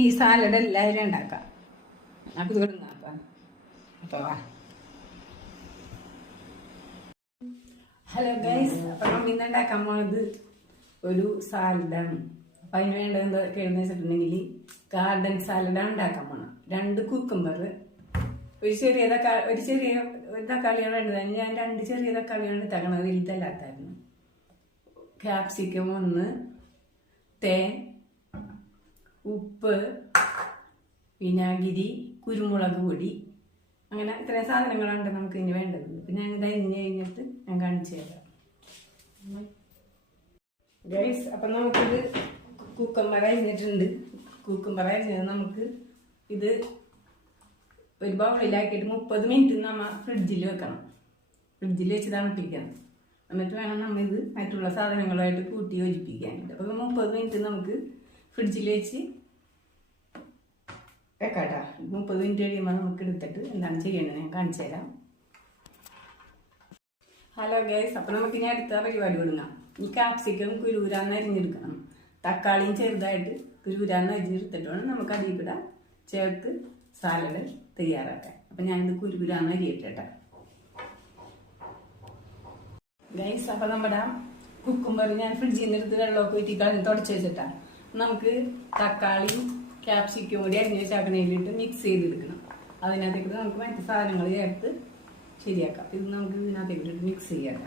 ഈ സാലഡ് എല്ലാവരും ഉണ്ടാക്കാം. നമുക്ക് ഇത് ഇവിടെ നോക്കാം അപ്പോൾ വാ. ഹലോ ഗൈസ് അപ്പം നമ്മൾ ഇന്ന് ഉണ്ടാക്കാൻ പോണത് ഒരു സാലഡാണ്. അപ്പം അതിന് വേണ്ടത് എന്താ വെച്ചിട്ടുണ്ടെങ്കിൽ ഗാർഡൻ സാലഡാണ് ഉണ്ടാക്കാൻ പോണം രണ്ട് കുക്കുംബർ ഒരു ചെറിയ തക്കാളി ഒരു ചെറിയ ഒരു തക്കാളിയാണ് വേണ്ടത്. ഞാൻ രണ്ട് ചെറിയ തക്കാളിയാണ് ഇട്ടാക്കണത്. വലുതല്ലാത്തായിരുന്നു. ക്യാപ്സിക്കം ഒന്ന് തേൻ ഉപ്പ് വിനാഗിരി കുരുമുളക് പൊടി. അങ്ങനെ ഇത്രയും സാധനങ്ങളാണ് നമുക്ക് ഇനി വേണ്ടത്. പിന്നെ ഇത് അരിഞ്ഞ് കഴിഞ്ഞിട്ട് ഞാൻ കാണിച്ചു തരാം. ഗൈസ് അപ്പം നമുക്കിത് കുക്കമ്പറ അരിഞ്ഞിട്ടുണ്ട്. കുക്കമ്പറ അരിഞ്ഞത് നമുക്ക് ഇത് ഒരു ബൗളിലാക്കിയിട്ട് മുപ്പത് മിനിറ്റ് നമ്മൾ ഫ്രിഡ്ജിൽ വെക്കണം. ഫ്രിഡ്ജിൽ വെച്ച് തണുപ്പിക്കണം. എന്നിട്ട് വേണം നമ്മൾ ഇത് മറ്റുള്ള സാധനങ്ങളുമായിട്ട് കൂട്ടി യോജിപ്പിക്കാനായിട്ട്. അപ്പോൾ മുപ്പത് മിനിറ്റ് നമുക്ക് ഫ്രിഡ്ജിൽ വെക്കാട്ടാ. മുപ്പത് മിനിറ്റ് കഴിയുമ്പോൾ നമുക്ക് എടുത്തിട്ട് എന്താണ് ചെയ്യേണ്ടത് ഞാൻ കാണിച്ചു തരാം. ഹലോ ഗേസ് അപ്പം നമുക്ക് ഇനി അടുത്ത പരിപാടി കൊടുക്കാം ഈ കാപ്സിക്കം കുരൂരാന്ന് അരിഞ്ഞെടുക്കണം. തക്കാളിയും ചെറുതായിട്ട് കുരൂരാന്ന് അരിഞ്ഞെടുത്തിട്ട് വേണം നമുക്ക് അതിൽ കൂടെ ചേർത്ത് സാലഡ് തയ്യാറാക്കാം അപ്പം ഞാനിത് കുരുകുരാന്ന് അരിയിട്ടേട്ടാ ഗൈസ് അപ്പം നമ്മുടെ കുക്കുംബർ ഞാൻ ഫ്രിഡ്ജിൽ നിന്ന് എടുത്ത് വെള്ളമൊക്കെ ഊറ്റി കളഞ്ഞ് തുടച്ച് വെച്ചിട്ടാ. നമുക്ക് തക്കാളി ക്യാപ്സിക്കും കൂടി അരിഞ്ഞ വെച്ചാക്കണയിലിട്ട് മിക്സ് ചെയ്തെടുക്കണം. അതിനകത്തേക്ക് നമുക്ക് മറ്റു സാധനങ്ങൾ ചേർത്ത് ശരിയാക്കാം. ഇത് നമുക്ക് ഇതിനകത്തേക്ക് ഇട്ട് മിക്സ് ചെയ്യാം.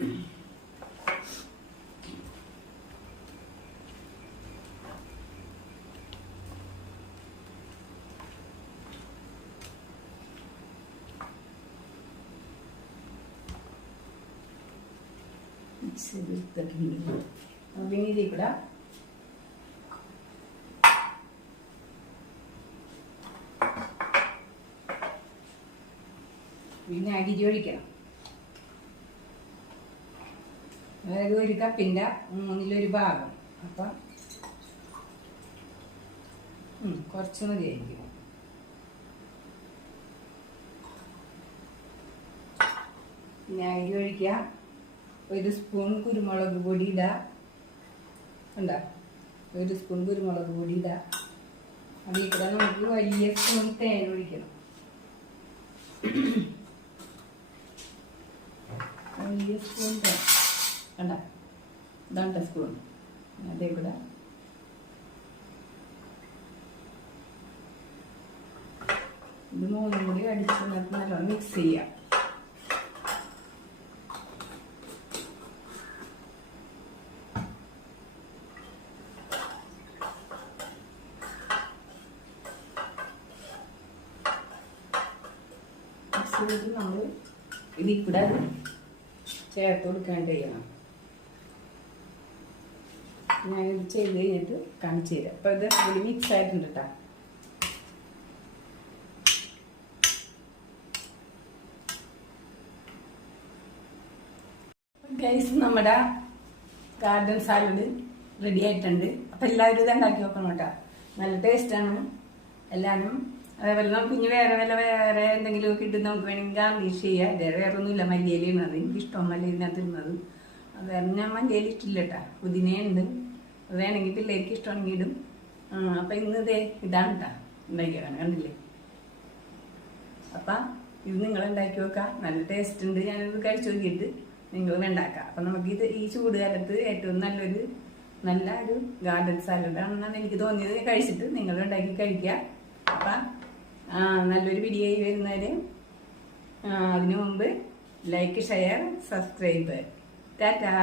മിക്സ് ചെയ്തെടുത്തിട്ടുണ്ട് പിന്നെ ഇതിൽ പിന്നെ ഒഴിക്കണം അതായത് ഒരു കപ്പിന്റെ മൂന്നിലൊരു ഭാഗം. അപ്പം കുറച്ച് മതിയായിരിക്കും. വിനാഗിരി ഒഴിക്കുക ഒരു സ്പൂൺ കുരുമുളക് പൊടി ഇടാ. ഉണ്ടോ ഒരു സ്പൂൺ കുരുമുളക് പൊടി ഇടാ. അതിൽ നമുക്ക് വലിയ സ്പൂൺ തേൻ ഒഴിക്കണം. വലിയ സ്പൂൺ തേൻ. കണ്ട? ഇതാണ്ട സ്പൂൺ. അതേ കൂടെ. ഇത് മൂന്നും കൂടി അടിച്ച് നല്ലോണം മിക്സ് ചെയ്യാം. ചെയ്തിട്ട് നമ്മൾ ഇതിൽ ചേർത്ത് കൊടുക്കാൻ ചെയ്യണം ഇത് ചെയ്ത് കഴിഞ്ഞിട്ട് കാണിച്ചു തരാം. അപ്പോൾ ഇത് ഫുള്ളി മിക്സ് ആയിട്ടുണ്ട് കേട്ടോ ഗൈസ് നമ്മുടെ ഗാർഡൻ സാലഡ് റെഡി ആയിട്ടുണ്ട്. അപ്പം എല്ലാവരും ഇത് ഉണ്ടാക്കി നോക്കണം കേട്ടോ നല്ല ടേസ്റ്റാണ് എല്ലാവരും അതേപോലെ ഇനി വേറെ വല്ല വേറെ എന്തെങ്കിലും ഇട്ട് നമുക്ക് വേണമെങ്കിൽ ഗാർണിഷ് ചെയ്യാം. വേറെ വേറെ ഒന്നുമില്ല മല്ലിയിലാണ് അത് ഇഷ്ടം. മല്ലിയിനകത്ത് ഇടുന്നത്. അത് വേറെ ഞാൻ മല്ലിയിൽ ഇട്ടില്ല കേട്ടാ പുതിനയുണ്ട് അത് വേണമെങ്കിൽ പിള്ളേർക്ക് ഇഷ്ടമാണെങ്കിൽ ഇടും. അപ്പം ഇന്ന് ഇതേ ഇതാണ് കേട്ടോ ഉണ്ടാക്കിയതാണ് കണ്ടില്ലേ? അപ്പം ഇത് നിങ്ങൾ ഉണ്ടാക്കി നോക്കാം. നല്ല ടേസ്റ്റ് ഉണ്ട്. ഞാനിത് കഴിച്ചു നോക്കിയിട്ട് നിങ്ങൾ ഉണ്ടാക്കാം. അപ്പം നമുക്കിത് ഈ ചൂടുകാലത്ത് ഏറ്റവും നല്ലൊരു നല്ല ഒരു ഗാർഡൻ സാലഡാണെന്നാണ് എനിക്ക് തോന്നിയത്. കഴിച്ചിട്ട് നിങ്ങൾ ഉണ്ടാക്കി കഴിക്കുക. അപ്പം നല്ലൊരു വീഡിയോ ആയി വരുന്നവരെ. അതിനു മുമ്പ് ലൈക്ക് ഷെയർ സബ്സ്ക്രൈബ് ടാറ്റാ.